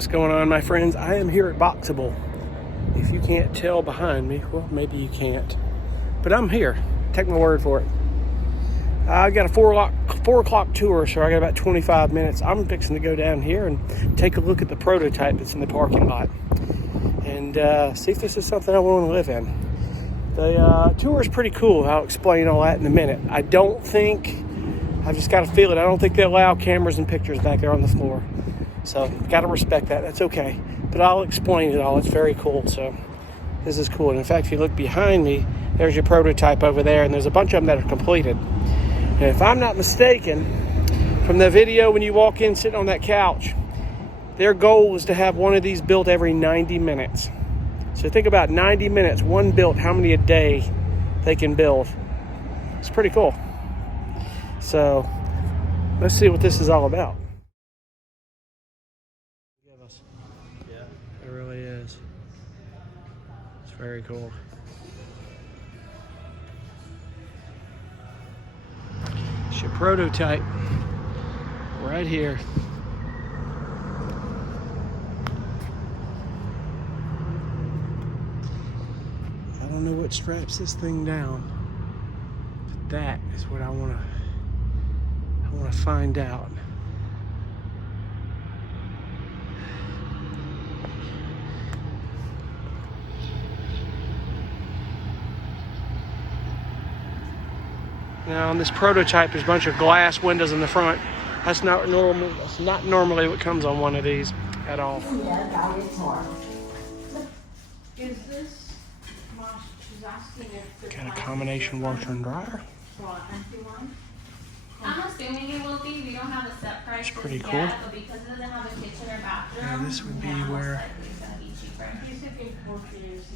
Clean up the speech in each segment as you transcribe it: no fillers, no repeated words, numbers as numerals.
What's going on, my friends? I am here at Boxabl. If you can't tell behind me, well, maybe you can't, but I'm here. Take my word for it. I got a 4 o'clock tour, so I got about 25 minutes. I'm fixing to go down here and take a look at the prototype that's in the parking lot and see if this is something I want to live in. The tour is pretty cool. I'll explain all that in a minute. I've just got to feel it. I don't think they allow cameras and pictures back there on the floor. So, got to respect that. That's okay. But I'll explain it all. It's very cool. So, this is cool. And in fact, if you look behind me, there's your prototype over there. And there's a bunch of them that are completed. And if I'm not mistaken, from the video when you walk in sitting on that couch, their goal is to have one of these built every 90 minutes. So, think about 90 minutes, one built, how many a day they can build. It's pretty cool. So, let's see what this is all about. Yeah. It really is. It's very cool. It's your prototype right here. I don't know what straps this thing down, but that is what I want to find out. Now on this prototype, there's a bunch of glass windows in the front. That's not normal. That's not normally what comes on one of these at all. Got a combination washer and dryer. I'm assuming it will be. We don't have a set price. It's pretty cool. Yet, but because it doesn't have a kitchen or bathroom, Now this would be where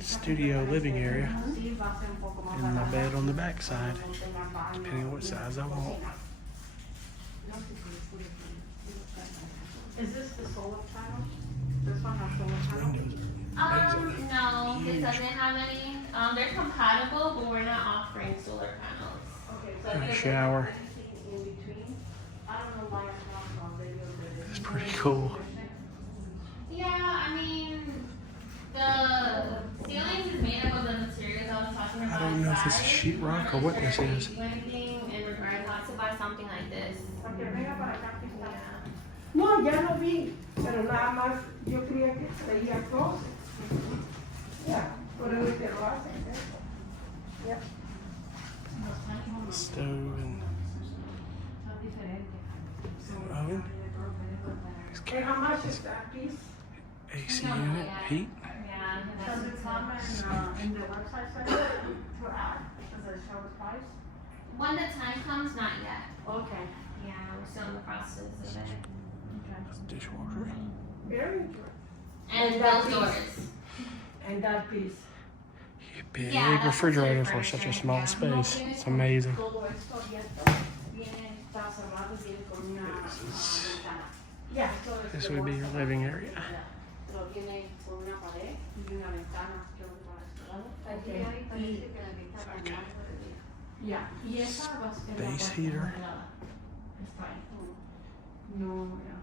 studio living area, and my bed on the back side, depending on what size I want. Is this the solar panel? This one has solar panel? No, it doesn't have any. They're compatible, but we're not offering solar panels. Okay, so A shower. in between. I don't know why it's not on video. It's pretty cool. Yeah, I mean, the ceilings is made up of the materials I was talking about. I don't know if this is sheetrock or what this is. Do anything in regards not to buy something like this. No, ya lo vi, pero nada más yo creía que traía closet. Ya, por eso te lo hacen. Ya. Stove and oven. And how much is that piece? AC unit, heat. Yeah, Does it come in the website section to add? Does it show the price? when the time comes, not yet. Okay. Yeah, we're still in the process of it. Dishwasher. Very good. And that those piece? doors. And that piece. Big Yeah, that's refrigerator considered for such a furniture, small yeah. space. It's amazing. Todo esto abierto. Está cerrado, viene con una ventana. Ya, todo esto. This would be your living area. Pero viene con una pared y una ventana que va a este lado. Okay. Ya, y esa va a ser Base heater. Está ahí. No, ya.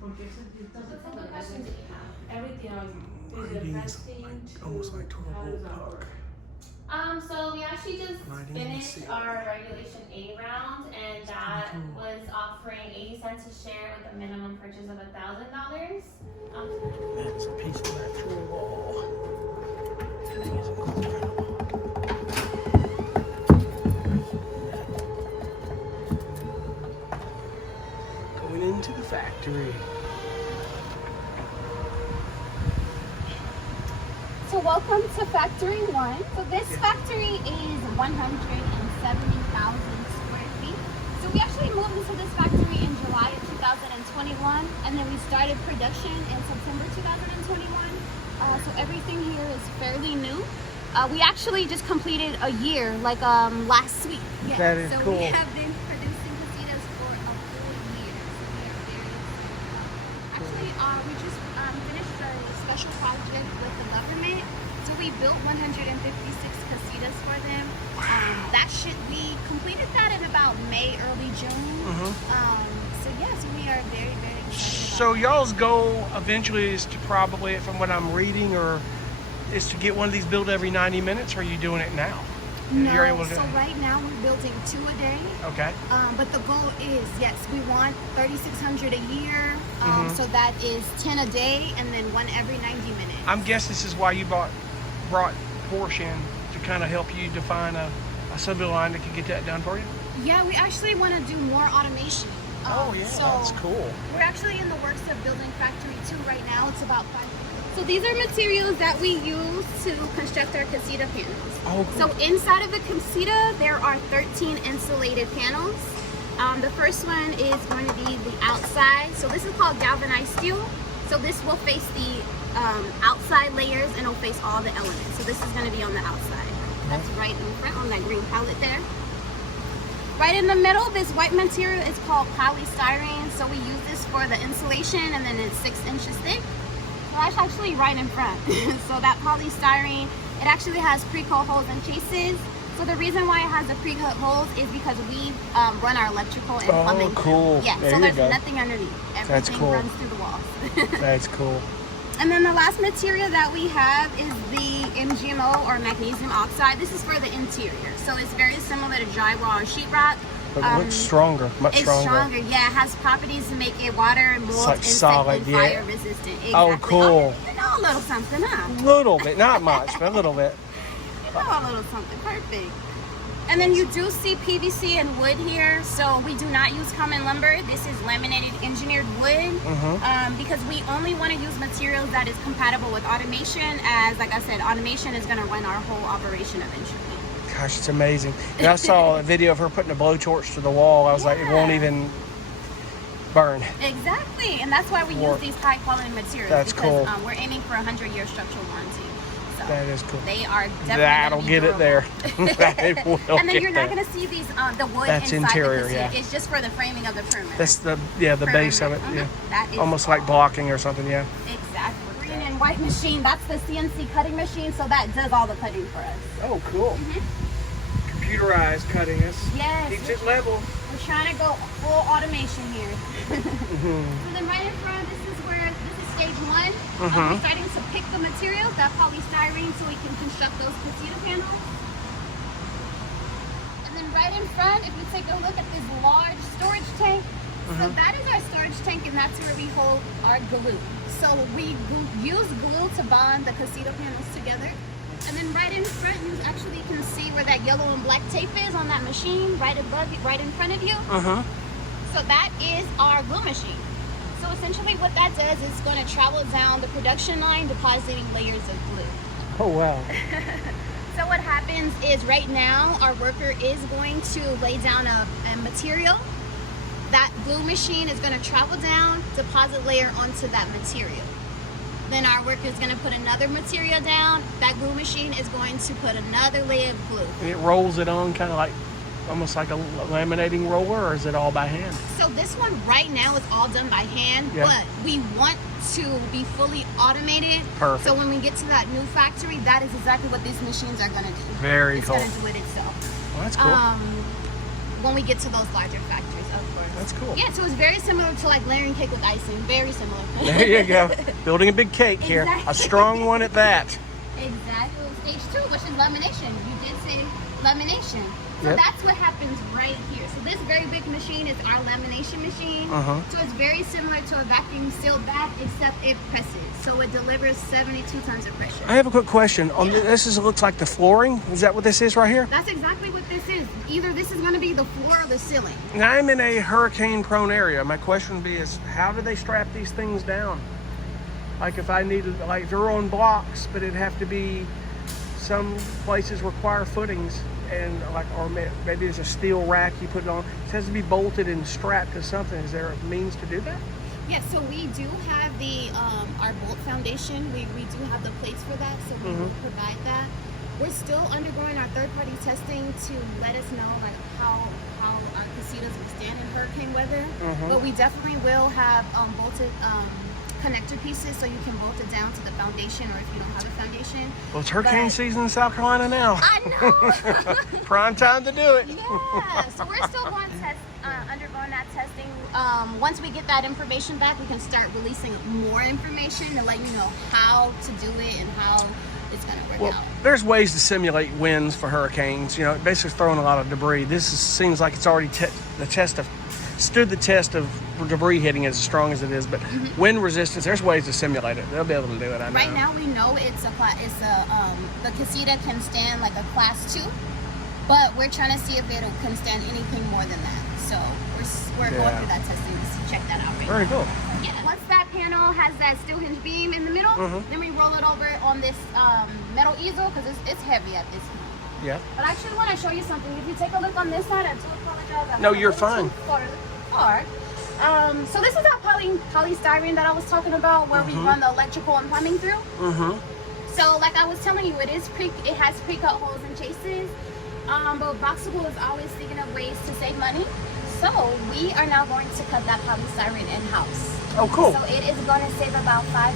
Porque eso es What type of questions do you have? everything else. Is it Lighting's fencing like to almost like 12 how does volt that puck. work? So we actually just Lighting, finished let's see. our regulation A round, and that cool. was offering 80 cents a share with a minimum purchase of $1,000. That's a piece of that drywall. That thing is incredible. Going into the factory. So welcome to Factory 1. So this factory is 170,000 square feet. So we actually moved into this factory in July of 2021, and then we started production in September 2021. So everything here is fairly new. We actually just completed a year, like last week. Yeah. That is so cool. we have been producing casitas for a full year. So we are very actually, we just finished a special project with the government. So we built 156 casitas for them. We completed that in about May, early June. So yeah, so we are very, very So y'all's goal eventually is to probably, from what I'm reading, or is to get one of these built every 90 minutes, or are you doing it now? You're able No, to do so it? right now we're building 2 a day. Okay. But the goal is, yes, we want 3,600 a year. So that is 10 a day, and then 1 every 90 minutes. I'm guessing this is why you brought Porsche in, to kind of help you define a assembly line that can get that done for you? Yeah, we actually want to do more automation. So that's cool. We're actually in the works of building factory 2 right now. It's about 5. So these are materials that we use to construct our casita panels. Oh, cool. So inside of the casita, there are 13 insulated panels. The first one is going to be the outside. So this is called galvanized steel. So this will face the outside layers, and it'll face all the elements. So this is going to be on the outside. That's right in front on that green pallet there. Right in the middle, this white material is called polystyrene. So we use this for the insulation, and then it's 6 inches thick. Well, that's actually right in front. So that polystyrene, it actually has pre-cut holes and chases. So the reason why it has the pre-cut holes is because we run our electrical and plumbing. Oh, cool. Yeah, There so you there's go. nothing underneath. Everything That's cool. runs through the walls. That's cool. And then the last material that we have is the MGMO, or Magnesium Oxide. This is for the interior. So it's very similar to drywall or sheetrock. But it looks stronger, much It's stronger, yeah. It has properties to make it water and mold, like insect, solid, and yeah. fire resistant. Exactly. Oh, cool. You know a little something, huh? Little bit, not much, but a little bit. You know a little something. Perfect. And then you do see PVC and wood here. So we do not use common lumber. This is laminated engineered wood, because we only want to use materials that is compatible with automation, as, like I said, automation is going to run our whole operation eventually. Gosh, it's amazing. And I saw a video of her putting a blowtorch to the wall. I was like, it won't even burn. Exactly, and that's why we use these high quality materials. That's because, cool. We're aiming for a 100-year structural warranty. So That is cool. they are definitely That'll gonna be get it there. That will And then get you're not there. going to see these the wood That's inside interior, the casita. yeah. It's just for the framing of the perimeter. That's the base of it. Yeah, That is almost like blocking or something. Yeah. Exactly. Green and white machine. That's the CNC cutting machine. So that does all the cutting for us. Oh, cool. Computerized cutting. Yes. Keeps it level. We're trying to go full automation here. So then right in front, this is stage 1. We're starting to pick the materials, that polystyrene, so we can construct those casita panels. And then right in front, if you take a look at this large storage tank, so that is our storage tank, and that's where we hold our glue. So we use glue to bond the casita panels together. And then right in front, you actually can see where that yellow and black tape is on that machine, right above you, right in front of you. So that is our glue machine. So essentially what that does is going to travel down the production line, depositing layers of glue. Oh, wow. So what happens is right now, our worker is going to lay down a material. That glue machine is going to travel down, deposit layer onto that material. Then our worker is going to put another material down. That glue machine is going to put another layer of glue. And it rolls it on kind of like, almost like a laminating roller, or is it all by hand? So this one right now is all done by hand, but we want to be fully automated. Perfect. So when we get to that new factory, that is exactly what these machines are going to do. Very it's cool. It's going to do it itself. Well, that's cool. When we get to those larger factories, of course. That's cool. Yeah, so it's very similar to like layering cake with icing. Very similar. There you go. Building a big cake here. Exactly. A strong one at that. Exactly. Stage 2, which is lamination. You did say lamination. So that's what happens right here. So this very big machine is our lamination machine. So it's very similar to a vacuum sealed bag, except it presses. So it delivers 72 tons of pressure. I have a quick question. On this looks like the flooring. Is that what this is right here? That's exactly what this is. Either this is going to be the floor or the ceiling. Now, I'm in a hurricane-prone area. My question would be is, how do they strap these things down? Like if I needed, like they're on blocks, but it'd have to be, some places require footings. And like, or maybe there's a steel rack you put it on. It has to be bolted and strapped to something. Is there a means to do that? Yeah, so we do have the our bolt foundation. We do have the plates for that, so we will provide that. We're still undergoing our third-party testing to let us know like how our casitas will stand in hurricane weather. But we definitely will have bolted connector pieces, so you can bolt it down to the foundation, or if you don't have a foundation. Well, it's hurricane season in South Carolina now. I know. Prime time to do it. Yeah. So we're still undergoing on that testing. Once we get that information back, we can start releasing more information to let you know how to do it and how it's going to work out. There's ways to simulate winds for hurricanes. You know, basically throwing a lot of debris. Seems like it's already stood the test of debris hitting as strong as it is, but wind resistance, there's ways to simulate it. They'll be able to do it. I know. Right now we know the casita can stand like a class 2, but we're trying to see if it can stand anything more than that. So we're going through that testing to check that out right now. Very cool. Yeah. Once that panel has that steel hinge beam in the middle, then we roll it over on this metal easel because it's heavy at this point. Yeah. But I actually want to show you something. If you take a look on this side, I do apologize. No, you're fine. So this is that polystyrene that I was talking about, where we run the electrical and plumbing through. So like I was telling you, it has pre-cut holes and chases. But Boxabl is always thinking of ways to save money. So we are now going to cut that polystyrene in-house. Oh, cool. So it is going to save about $5,000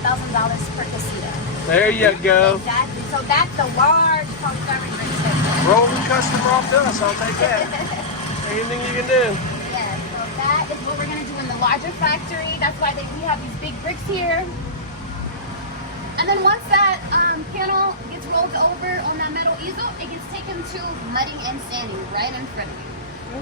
per casita. There you go. Exactly. So that's the large polystyrene ring. Roll the customer off to us. I'll take that. Anything you can do. Yeah, so that is what we're going to do in the larger factory. That's why we have these big bricks here. And then once that panel gets rolled over on that metal easel, it gets taken to mudding and sanding right in front of you.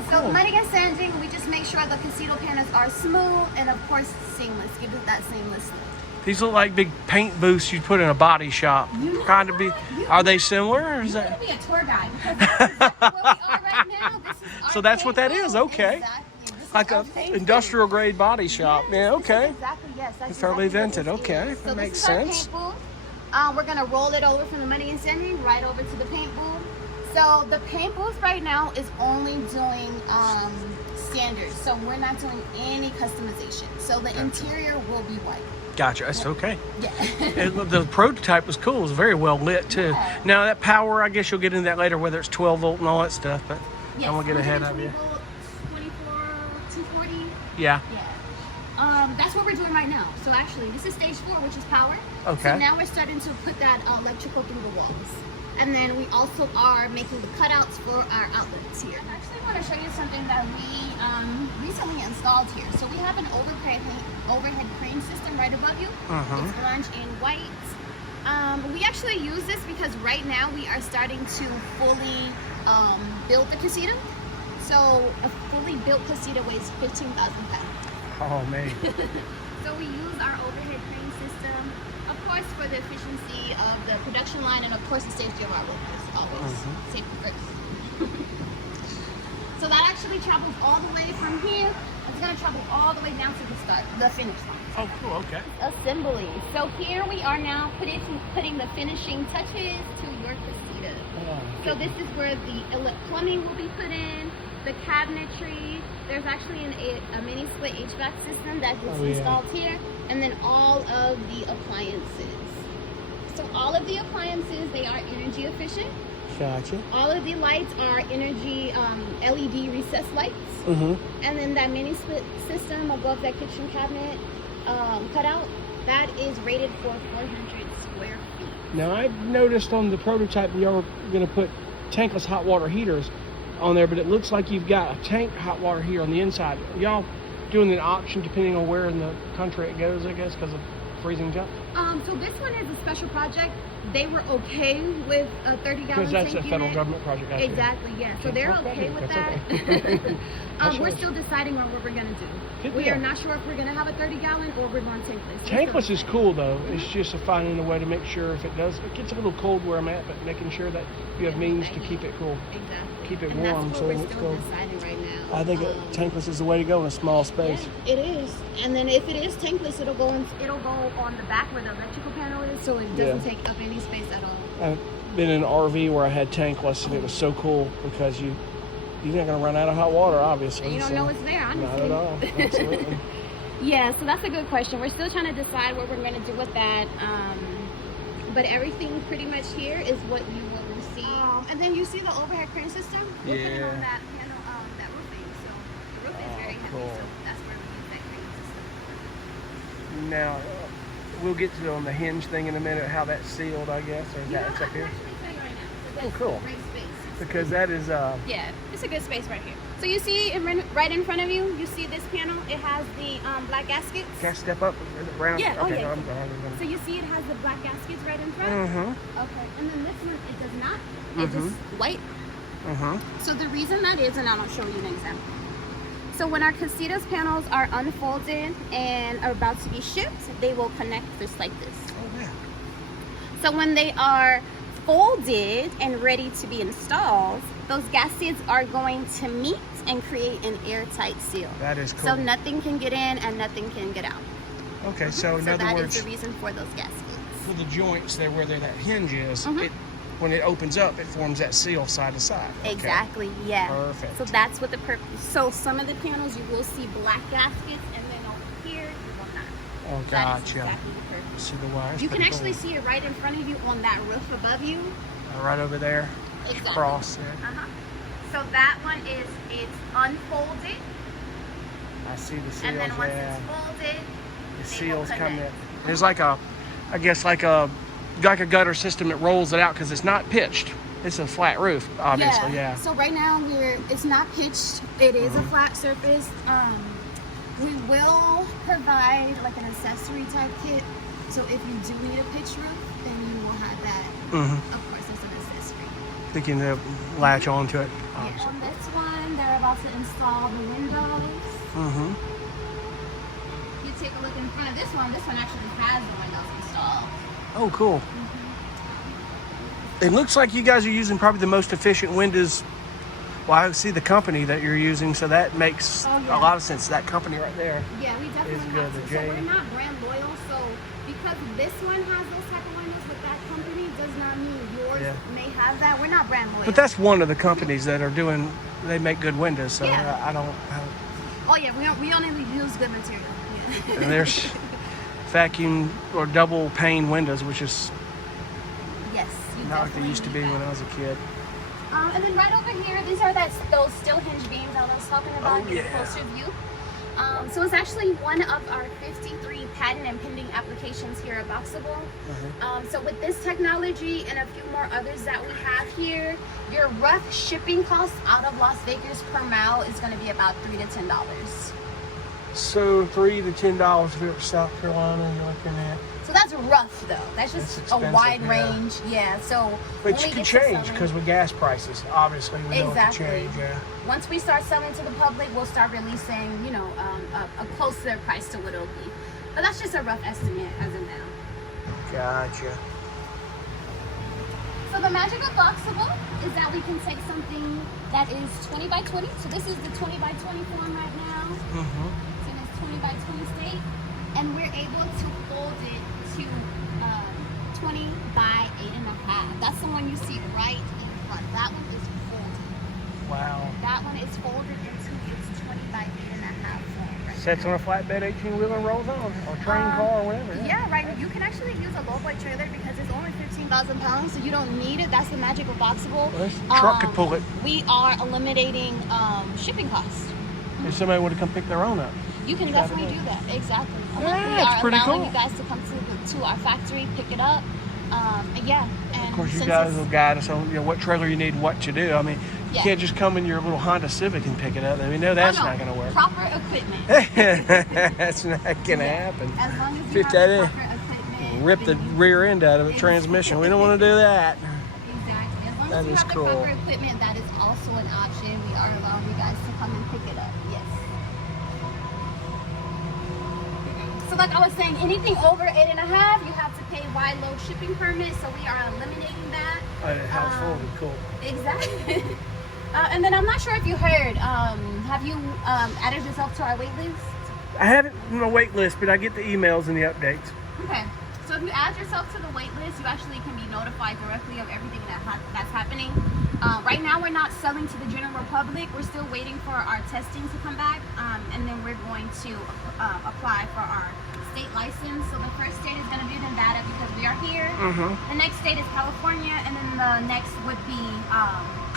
So mudding and sanding, we just make sure the casito panels are smooth and of course seamless. Give it that seamless look. These look like big paint booths you'd put in a body shop. Kind of be. Are they similar? Or is that? You're gonna be a tour guide because that's exactly where we are right now. This is our So that's what that is. Okay. Exactly. This is Like our a paint industrial grade body shop. Yeah. Okay. Exactly. Yes. That's It's fairly exactly vented. what this Okay. is. That So makes this is our sense. paint booth. We're gonna roll it over from the mudding and sanding right over to the paint booth. So the paint booth right now is only doing standards. So we're not doing any customization. So the interior will be white. Gotcha. That's okay. Yeah. The prototype was cool. It was very well lit too. Yeah. Now that power, I guess you'll get into that later, whether it's 12 volt and all that stuff. But Yes, I'm gonna get ahead of you. 24, 240. Yeah. Yeah. That's what we're doing right now. So actually, this is stage 4, which is power. Okay. So now we're starting to put that electrical through the walls. And then we also are making the cutouts for our outlets here. I actually want to show you something that we recently installed here. So we have an overhead crane system right above you. It's orange and white. We actually use this because right now we are starting to fully build the casita. So a fully built casita weighs 15,000 pounds. Oh man. So we use our overhead crane system, of course, for the efficiency of the production line and of course the safety of our workers, always. Safety first. So that actually travels all the way from here. It's going to travel all the way down to the finish line. Oh, cool. Okay. Assembly. So here we are now putting the finishing touches to your casita. So this is where the plumbing will be put in, the cabinetry. There's actually a mini split HVAC system that gets installed here, and then all of the appliances. So all of the appliances, they are energy efficient. Gotcha. All of the lights are energy LED recessed lights. And then that mini split system above that kitchen cabinet cutout, that is rated for 400 square feet. Now I noticed on the prototype y'all were going to put tankless hot water heaters on there, but it looks like you've got a tank hot water heater on the inside. Y'all doing an option depending on where in the country it goes, I guess, because of freezing temps? So this one is a special project. They were okay with a 30-gallon Because that's tank a federal unit. government project. Actually. Exactly, yeah. So they're okay with that. Okay. We're still deciding on what we're going to do. Good We deal. are not sure if we're going to have a 30-gallon or we're going tankless. Tankless is cool though. It's just finding a way to make sure if it gets a little cold where I'm at, but making sure that you have means to keep it cool. Exactly. Keep it And warm that's so what when we're it's still cold. deciding right now. I think tankless is the way to go in a small space. Yeah, it is. And then if it is tankless, it'll go on the back where the electrical panel is, so it doesn't take up any space at all. I've been in an RV where I had tankless, and it was so cool because you're not going to run out of hot water, obviously. And you don't know it's there, honestly. Not at all. Absolutely. Yeah, so that's a good question. We're still trying to decide what we're going to do with that. But everything pretty much here is what you will receive. And then you see the overhead crane system? We're putting on that panel, that roofing. So the roof is very heavy, cool. so that's where we use that crane system. Now, we'll get to on the hinge thing in a minute, how that's sealed, I guess, or is that it's up here? Actually tell you right now. So Oh, that's cool. great space. because that is Yeah, it's a good space right here. So you see, right in front of you, you see this panel. It has the black gaskets. Can't step up around. Yeah, Okay, yeah. I'm So you see it has the black gaskets right in front? Okay, and then this one, it does not. It's just white. So the reason that is, and I'll show you an example. So when our Casitas panels are unfolded and are about to be shipped, they will connect just like this. Oh, yeah. So when they are folded and ready to be installed, those gaskets are going to meet and create an airtight seal. That is cool. So nothing can get in and nothing can get out. Okay, so in other that words, is the reason for those gaskets. for the joints there where that hinge is, when it opens up, it forms that seal side to side. Okay. Exactly, yeah. Perfect. So that's what the purpose. So some of the panels you will see black gaskets, and then over here you will not. Oh, That is gotcha. exactly the purpose. See the wires? You can actually see it right in front of you on that roof above you. Right over there. Exactly. Cross there. So that one is, it's unfolded, I see the seals. and then once yeah. it's folded, The they seals will come in. connect. There's like a, I guess like a gutter system that rolls it out because it's not pitched. It's a flat roof, obviously. Yeah. So right now it's not pitched. It is a flat surface. We will provide like an accessory type kit. So if you do need a pitch roof, then you will have that. Of course, it's an accessory. They can latch onto it. Yeah, on this one, they're about to install the windows. You take a look in front of this one. This one actually has the windows installed. Oh, cool. It looks like you guys are using probably the most efficient windows. Well, I see the company that you're using, so that makes a lot of sense. That company right there. Yeah, we definitely good, have the to. J. So we're not brand loyal. So because this one has those type of windows with that company, does not mean yours may have that. We're not brand loyal. But that's one of the companies that are doing. They make good windows, so I don't. Oh yeah, we only use good material. Yeah. And there's vacuum or double pane windows, which is Yes, you not like they used to be when I was a kid. And then right over here, these are those steel hinge beams I was talking about in closer view. So it's actually one of our 53 patent and pending applications here at Boxabl. So with this technology and a few more others that we have here, your rough shipping cost out of Las Vegas per mile is going to be about $3 to $10. So $3 to $10 if you're South Carolina, you're looking at. So that's rough though. That's just a wide range. Yeah. So but you can change because with gas prices, obviously we know it can change. Yeah. Once we start selling to the public, we'll start releasing, a closer price to what it'll be. But that's just a rough estimate as of now. Gotcha. So the magic of Boxabl is that we can take something that is 20 by 20. So this is the 20 by 20 form right now. So it's 20 by 20 state. And we're able to fold it to 20 by 8.5. That's the one you see right in front. That one is folded. Wow. That one is folded into its 20 by 8.5 form. Right Sets on a flatbed 18-wheeler and rolls on, or train car or whatever. Yeah, right. You can actually use a lowboy trailer because it's only 15,000 pounds, so you don't need it. That's the magic of Boxabl. Truck could pull it. We are eliminating shipping costs. If somebody would have come pick their own up. You can definitely do that. Exactly. Yeah, We that's are pretty allowing cool. you guys to come to our factory, pick it up. And Of course, you since guys it's- will guide us on what trailer you need, what to do. I mean, you can't just come in your little Honda Civic and pick it up. We know that's not going to work. Proper equipment. That's not going to happen. As long as you Fit have that the in. proper equipment. Rip the rear end out of a transmission. We don't want to do that. Exactly. As long That as you is have cool. the proper equipment, that is also an option. We are allowing you guys to come and pick it up. Yes. So like I was saying, anything over 8.5, you have to pay wide load shipping permit. So we are eliminating that. House folded, cool. Exactly. And then I'm not sure if you heard, have you added yourself to our wait list? I haven't on my wait list, but I get the emails and the updates. Okay. So if you add yourself to the wait list, you actually can be notified directly of everything that's happening. Right now, we're not selling to the general public. We're still waiting for our testing to come back, and then we're going to apply for our state license. So the first state is going to be Nevada because we are here. The next state is California, and then the next would be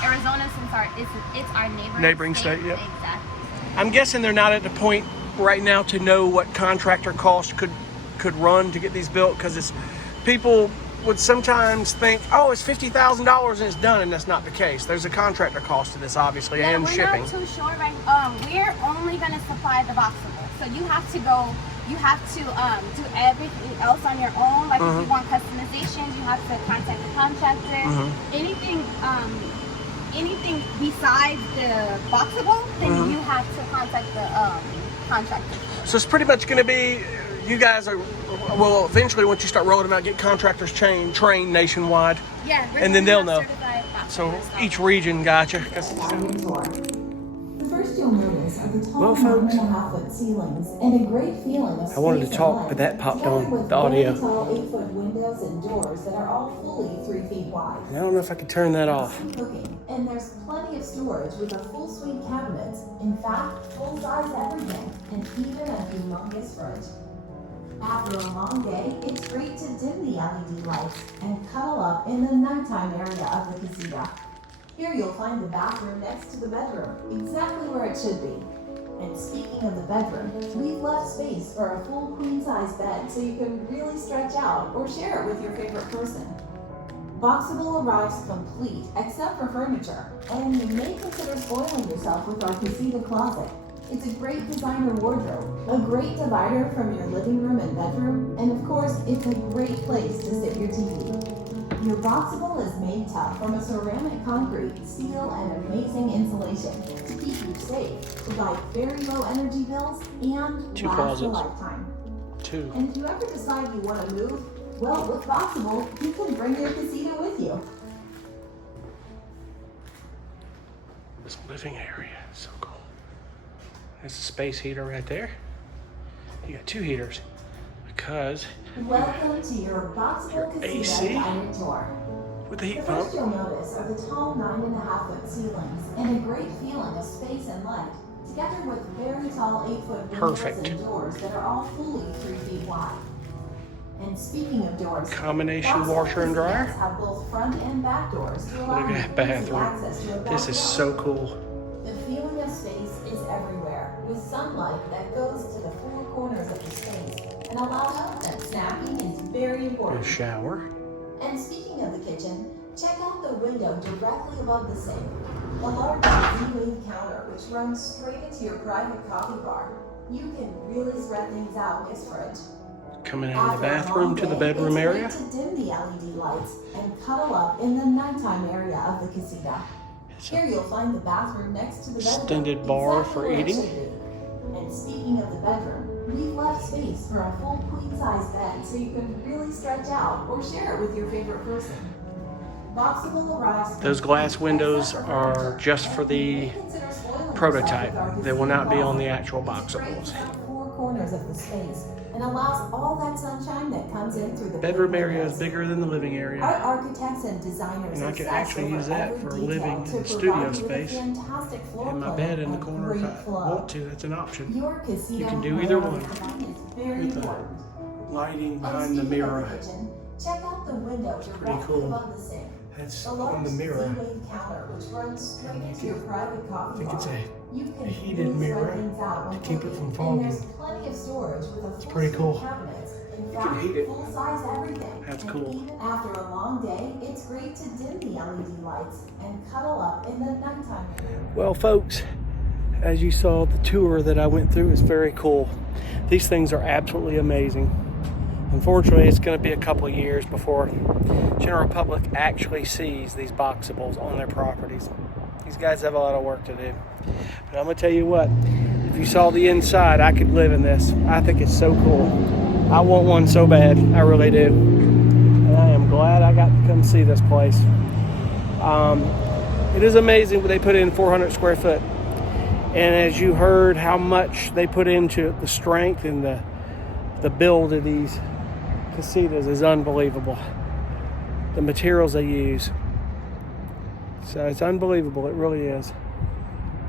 Arizona since it's our neighboring state. Yep. Exactly. I'm guessing they're not at the point right now to know what contractor cost could run to get these built, because it's people would sometimes think, oh, it's $50,000 and it's done, and that's not the case. There's a contractor cost to this, obviously, Yeah, and shipping. We're not too sure, right? We're only going to supply the Boxabl. So you have to go, you have to do everything else on your own. Like if you want customizations, you have to contact the contractor. Anything besides the Boxabl, then you have to contact the contractor. So it's pretty much going to be, you guys are, well, eventually once you start rolling them out, get contractors trained nationwide. Yeah, and then they'll know. So each region, gotcha. The first you'll notice are the tall Well, folks, 1.5-foot ceilings and a great feeling of I wanted to space talk, and but that light, popped together on with the audio. very tall 8-foot windows and doors that are all fully 3 feet wide. I don't know if I could turn that off. Cooking, and there's plenty of storage with a full suite cabinets. In fact, full-size everything, and even a humongous fridge. After a long day, it's great to dim the LED lights and cuddle up in the nighttime area of the casita. Here you'll find the bathroom next to the bedroom, exactly where it should be. And speaking of the bedroom, we've left space for a full queen-size bed so you can really stretch out or share it with your favorite person. Boxabl arrives complete except for furniture, and you may consider spoiling yourself with our casita closet. It's a great designer wardrobe, a great divider from your living room and bedroom, and of course, it's a great place to sit your TV. Your Boxabl is made tough from a ceramic concrete, steel, and amazing insulation to keep you safe, provide very low energy bills, and Two last closets. a lifetime. 2. And if you ever decide you want to move, well, with Boxabl, you can bring your casita with you. This living area, so cool. There's a space heater right there. You got 2 heaters because Welcome to your Boxabl Casita AC guided tour. with the The heat pump. first you'll notice are the tall 9.5-foot ceilings and a great feeling of space and light, together with very tall 8-foot windows Perfect. and doors that are all fully 3 feet wide. And speaking of doors, Combination Boxabl washer and dryer. casitas have both front and back doors to allow Look at that you easy bathroom. access to a This is backyard. so cool. The feeling of space is everywhere, with sunlight that goes to the 4 corners of the space and allows out that snapping is very A important. shower. And speaking of the kitchen, check out the window directly above the sink. A large Z-wave counter which runs straight into your private coffee bar. You can really spread things out in this fridge. Coming out of the After a bathroom long to the day, bedroom it's area. great to dim the LED lights and cuddle up in the nighttime area of the casita. Here you'll find the bathroom next to the bedroom. Extended bar exactly for where it eating. should be. And speaking of the bedroom, we've left space for a full queen-size bed so you can really stretch out or share it with your favorite person. Boxabl arrives. Those glass windows are just for the prototype. They will not be on the actual Boxables. 4 corners of the space and allows all that sunshine that comes in through the Bedroom big area is windows. bigger than the living Our area. architects and designers And I could obsess actually over use that every for detail living to and provide studio you with a space. fantastic floor And my plan bed in the and corner if great I flow. want to. That's an option. Your casita You can do either one. is very With the important. lighting And behind the speaking of mirror. kitchen, check out the window directly cool. above the sink. That's The on large the mirror. Z-wave counter which runs straight into your private I coffee think bar. it's You can heated really mirror spread things out when to keep it cooking, from and fogging. there's plenty of storage with a full pretty suite cool. cabinets. In You fact, can heat it. full-size everything. That's And cool. even after a long day, it's great to dim the LED lights and cuddle up in the nighttime. Well, folks, as you saw, the tour that I went through is very cool. These things are absolutely amazing. Unfortunately, it's going to be a couple of years before general public actually sees these Boxables on their properties. These guys have a lot of work to do. But I'm going to tell you what, if you saw the inside, I could live in this. I think it's so cool. I want one so bad. I really do. And I am glad I got to come see this place. It is amazing what they put in 400 square foot. And as you heard how much they put into it, the strength and the build of these casitas is unbelievable. The materials they use. So it's unbelievable, it really is.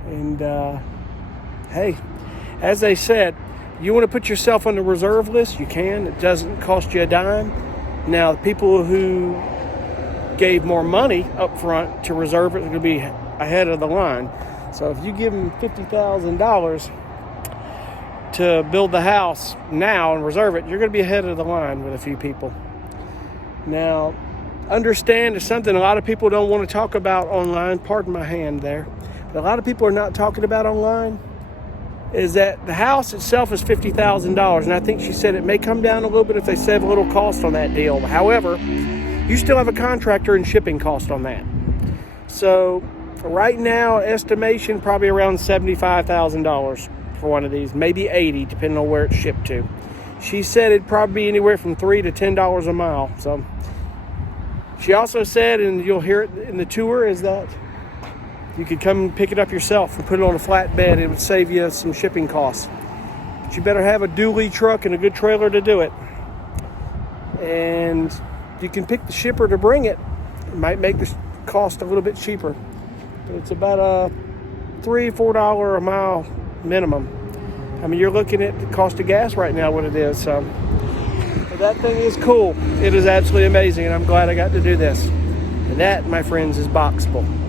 And hey, as they said, you want to put yourself on the reserve list, you can. It doesn't cost you a dime. Now, the people who gave more money up front to reserve it are going to be ahead of the line. So if you give them $50,000 to build the house now and reserve it, you're going to be ahead of the line with a few people. Now, understand it's something a lot of people don't want to talk about online. Pardon my hand there. But a lot of people are not talking about online is that the house itself is $50,000. And I think she said it may come down a little bit if they save a little cost on that deal. However, you still have a contractor and shipping cost on that. So right now, estimation probably around $75,000 for one of these, maybe $80,000 depending on where it's shipped to. She said it'd probably be anywhere from $3 to $10 a mile. So she also said, and you'll hear it in the tour, is that you could come and pick it up yourself and put it on a flatbed. It would save you some shipping costs. But you better have a dually truck and a good trailer to do it. And you can pick the shipper to bring it. It might make the cost a little bit cheaper. But it's about a $3-4 a mile minimum. I mean, you're looking at the cost of gas right now, what it is. So but that thing is cool. It is absolutely amazing, and I'm glad I got to do this. And that, my friends, is Boxabl.